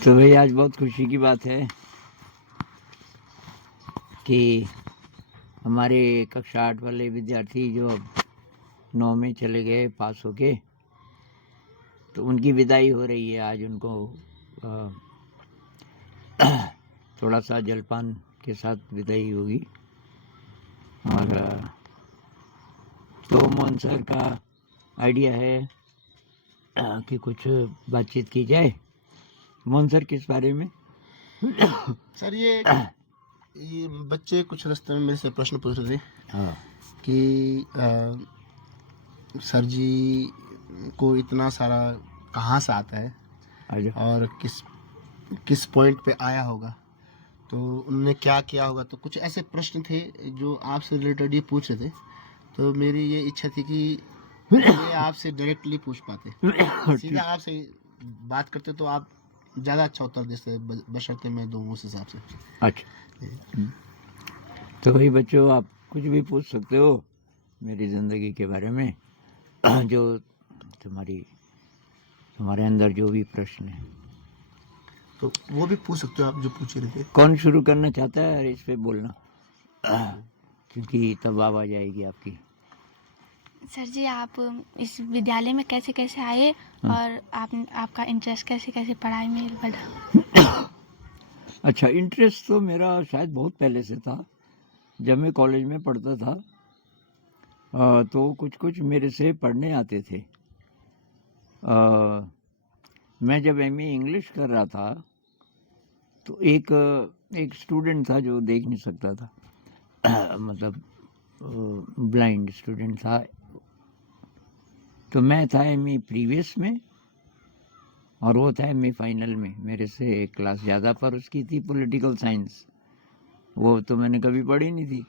तो भाई आज बहुत खुशी की बात है कि हमारे कक्षा 8 वाले विद्यार्थी जो अब 9 में चले गए पास होके, तो उनकी विदाई हो रही है आज। उनको थोड़ा सा जलपान के साथ विदाई होगी। और तो मोहन सर का आइडिया है कि कुछ बातचीत की जाए। मोहन सर किस बारे में? सर ये बच्चे कुछ रास्ते में मेरे से प्रश्न पूछ रहे थे हाँ कि सर जी को इतना सारा कहाँ से आता है आजा। और किस किस पॉइंट पे आया होगा, तो उनने क्या किया होगा। तो कुछ ऐसे प्रश्न थे जो आपसे रिलेटेड ये पूछ रहे थे। तो मेरी ये इच्छा थी कि ये आपसे डायरेक्टली पूछ पाते, सीधा आपसे बात करते तो आप ज़्यादा अच्छा उत्तर देते, बशर्ते मैं दूँ उस हिसाब से। अच्छा, तो भाई बच्चों, आप कुछ भी पूछ सकते हो मेरी ज़िंदगी के बारे में, जो तुम्हारे अंदर जो भी प्रश्न है। तो वो भी पूछ सकते हो आप जो पूछ रहे थे। कौन शुरू करना चाहता है? अरे इस पे बोलना, क्योंकि तब आ जाएगी आपकी। सर जी, आप इस विद्यालय में कैसे कैसे आए और आपका इंटरेस्ट कैसे कैसे पढ़ाई में बढ़ा? अच्छा, इंटरेस्ट तो मेरा शायद बहुत पहले से था। जब मैं कॉलेज में पढ़ता था तो कुछ कुछ मेरे से पढ़ने आते थे। मैं जब एमए इंग्लिश कर रहा था तो एक स्टूडेंट था जो देख नहीं सकता था, मतलब ब्लाइंड स्टूडेंट था। तो मैं था एमए प्रीवियस में और वो था एमए फाइनल में, मेरे से एक क्लास ज़्यादा, पर उसकी थी पॉलिटिकल साइंस। वो तो मैंने कभी पढ़ी नहीं थी।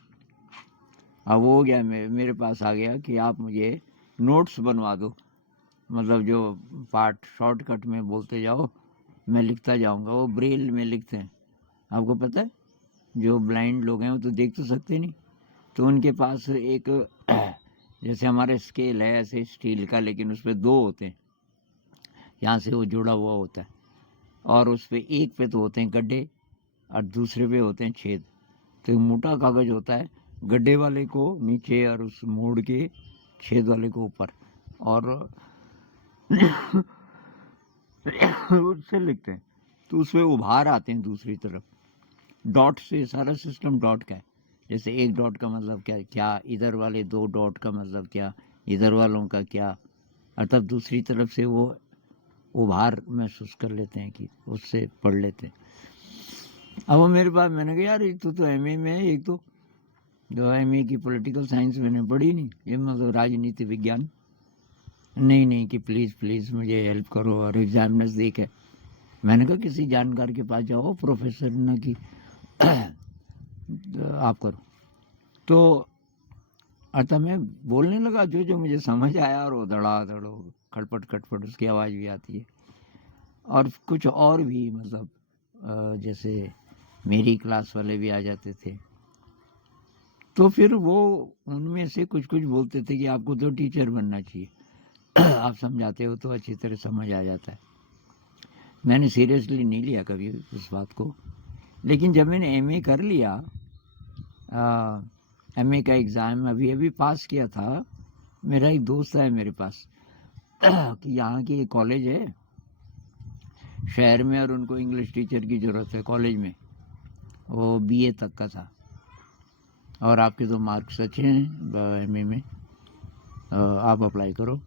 अब वो हो गया, मेरे पास आ गया कि आप मुझे नोट्स बनवा दो, मतलब जो पार्ट शॉर्टकट में बोलते जाओ, मैं लिखता जाऊंगा। वो ब्रेल में लिखते हैं, आपको पता है। जो ब्लाइंड लोग हैं वो तो देख तो सकते नहीं, तो उनके पास एक जैसे हमारे स्केल है ऐसे स्टील का, लेकिन उस पर दो होते हैं, यहाँ से वो जुड़ा हुआ होता है, और उस पर एक पे तो होते हैं गड्ढे और दूसरे पे होते हैं छेद। तो एक मोटा कागज होता है, गड्ढे वाले को नीचे और उस मोड़ के छेद वाले को ऊपर, और उससे लिखते हैं। तो उसमें उभार आते हैं दूसरी तरफ। डॉट से सारा सिस्टम डॉट का है। जैसे एक डॉट का मतलब क्या क्या, इधर वाले दो डॉट का मतलब क्या, इधर वालों का क्या, और तब दूसरी तरफ से वो उभार महसूस कर लेते हैं कि उससे पढ़ लेते हैं। अब वो मेरे पास, मैंने कहा यार एक तो एमए में है, एक तो जो एमए की पॉलिटिकल साइंस मैंने पढ़ी नहीं, ये मतलब राजनीति विज्ञान। नहीं कि प्लीज़ प्लीज़ मुझे हेल्प करो, और एग्जाम नज़दीक है। मैंने कहा किसी जानकार के पास जाओ, प्रोफेसर न कि आप करो। तो अतः मैं बोलने लगा जो जो मुझे समझ आया, और वो धड़ाधड़ खटपट खटपट उसकी आवाज़ भी आती है। और कुछ और भी, मतलब जैसे मेरी क्लास वाले भी आ जाते थे, तो फिर वो उनमें से कुछ कुछ बोलते थे कि आपको तो टीचर बनना चाहिए, आप समझाते हो तो अच्छी तरह समझ आ जाता है। मैंने सीरियसली नहीं लिया कभी उस बात को, लेकिन जब मैंने एमए कर लिया, एमए का एग्ज़ाम अभी अभी पास किया था, मेरा एक दोस्त है मेरे पास कि यहाँ की एक कॉलेज है शहर में, और उनको इंग्लिश टीचर की ज़रूरत है कॉलेज में। वो बीए तक का था, और आपके तो मार्क्स अच्छे हैं एमए में, आप अप्लाई करो।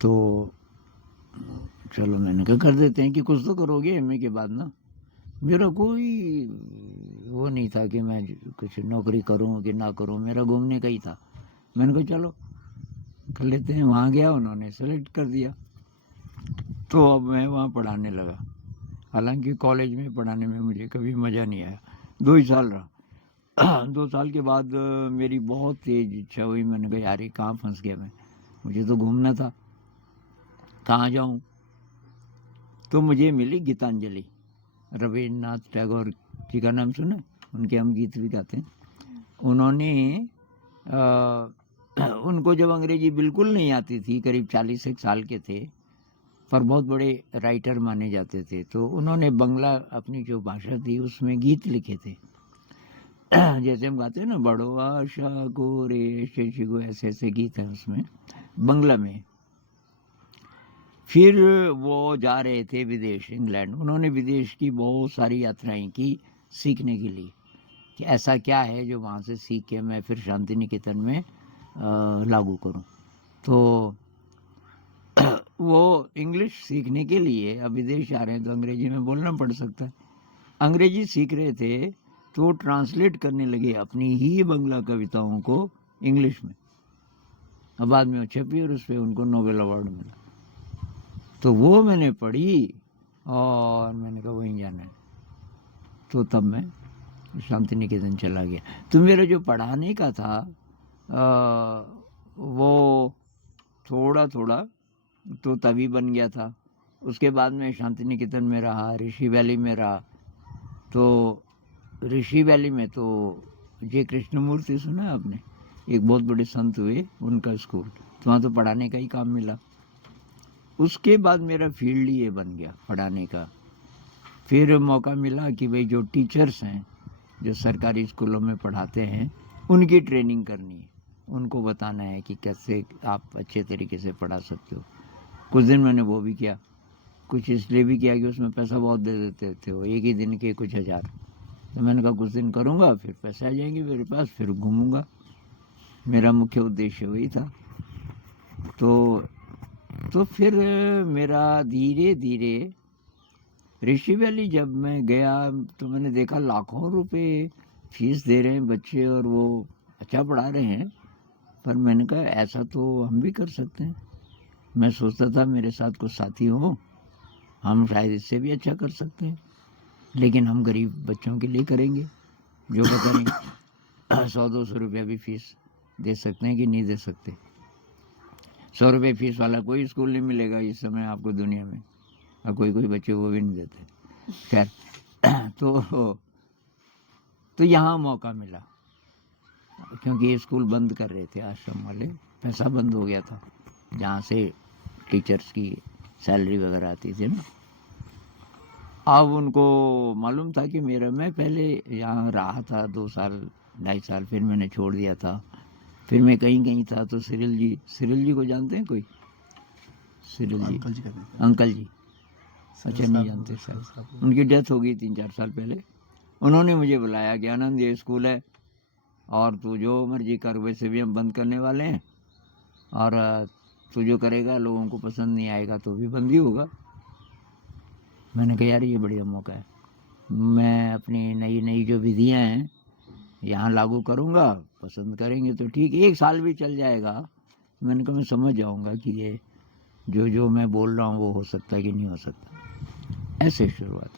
तो चलो मैंने कहा कर देते हैं, कि कुछ तो करोगे एमए के बाद ना। मेरा कोई वो नहीं था कि मैं कुछ नौकरी करूं कि ना करूं, मेरा घूमने का ही था। मैंने कहा चलो कर लेते हैं। वहाँ गया, उन्होंने सेलेक्ट कर दिया, तो अब मैं वहाँ पढ़ाने लगा। हालांकि कॉलेज में पढ़ाने में मुझे कभी मज़ा नहीं आया, 2 ही साल रहा। 2 साल के बाद मेरी बहुत तेज़ इच्छा हुई, मैंने कहा यार ये कहाँ फंस गया मैं, मुझे तो घूमना था, कहाँ जाऊँ। तो मुझे मिली गीतांजलि, रविन्द्रनाथ टैगोर जी का नाम सुना, उनके हम गीत भी गाते हैं। उन्होंने उनको जब अंग्रेजी बिल्कुल नहीं आती थी, करीब 40 एक साल के थे, पर बहुत बड़े राइटर माने जाते थे। तो उन्होंने बंगला अपनी जो भाषा थी उसमें गीत लिखे थे। जैसे हम गाते हैं ना, बड़ो आशा को रे शशि को, ऐसे ऐसे गीत हैं उसमें बंगला में। फिर वो जा रहे थे विदेश, इंग्लैंड। उन्होंने विदेश की बहुत सारी यात्राएं की सीखने के लिए कि ऐसा क्या है जो वहाँ से सीख के मैं फिर शांति निकेतन में लागू करूँ। तो वो इंग्लिश सीखने के लिए अब विदेश जा रहे हैं तो अंग्रेजी में बोलना पड़ सकता है। अंग्रेजी सीख रहे थे तो वो ट्रांसलेट करने लगे अपनी ही बंगला कविताओं को इंग्लिश में। अब बाद में वो छपी और उस पर उनको नोबेल अवार्ड मिला। तो वो मैंने पढ़ी और मैंने कहा वहीं जाना है। तो तब मैं शांति निकेतन चला गया। तो मेरा जो पढ़ाने का था वो थोड़ा थोड़ा तो तभी बन गया था। उसके बाद में शांति निकेतन में रहा, ऋषि वैली में रहा। तो ऋषि वैली में तो जे कृष्णमूर्ति सुना है आपने, एक बहुत बड़े संत हुए, उनका स्कूल। तो वहाँ तो पढ़ाने का ही काम मिला। उसके बाद मेरा फील्ड ही ये बन गया पढ़ाने का। फिर मौका मिला कि भाई जो टीचर्स हैं जो सरकारी स्कूलों में पढ़ाते हैं उनकी ट्रेनिंग करनी है, उनको बताना है कि कैसे आप अच्छे तरीके से पढ़ा सकते हो। कुछ दिन मैंने वो भी किया, कुछ इसलिए भी किया कि उसमें पैसा बहुत दे देते थे वो, एक ही दिन के कुछ हज़ार। तो मैंने कहा कुछ दिन करूँगा फिर पैसे आ जाएंगे मेरे पास, फिर घूमूंगा। मेरा मुख्य उद्देश्य वही था। तो फिर मेरा धीरे धीरे ऋषि वैली जब मैं गया तो मैंने देखा लाखों रुपए फीस दे रहे हैं बच्चे और वो अच्छा पढ़ा रहे हैं। पर मैंने कहा ऐसा तो हम भी कर सकते हैं। मैं सोचता था मेरे साथ कुछ साथी हो, हम शायद इससे भी अच्छा कर सकते हैं। लेकिन हम गरीब बच्चों के लिए करेंगे जो पता नहीं 100-200 रुपया भी फीस दे सकते हैं कि नहीं दे सकते। 100 रुपये फीस वाला कोई स्कूल नहीं मिलेगा इस समय आपको दुनिया में, और कोई कोई बच्चे वो भी नहीं देते। खैर तो यहाँ मौका मिला क्योंकि ये स्कूल बंद कर रहे थे आश्रम वाले, पैसा बंद हो गया था जहाँ से टीचर्स की सैलरी वगैरह आती थी ना। अब उनको मालूम था कि मैं पहले यहाँ रहा था 2 साल 2.5 साल, फिर मैंने छोड़ दिया था। फिर मैं कहीं कहीं था। तो सिरिल जी को जानते हैं कोई? सिरिल जी अंकल जी अच्छा नहीं जानते सर, उनकी डेथ हो गई 3-4 साल पहले। उन्होंने मुझे बुलाया कि आनंद ये स्कूल है और तू जो मर्जी कर, वैसे भी हम बंद करने वाले हैं और तू जो करेगा लोगों को पसंद नहीं आएगा तो भी बंद ही होगा। मैंने कहा यार ये बढ़िया मौका है, मैं अपनी नई नई जो विधियाँ हैं यहाँ लागू करूँगा, पसंद करेंगे तो ठीक, 1 साल भी चल जाएगा। मैंने कहा मैं समझ जाऊँगा कि ये जो मैं बोल रहा हूँ वो हो सकता है कि नहीं हो सकता। ऐसे शुरुआत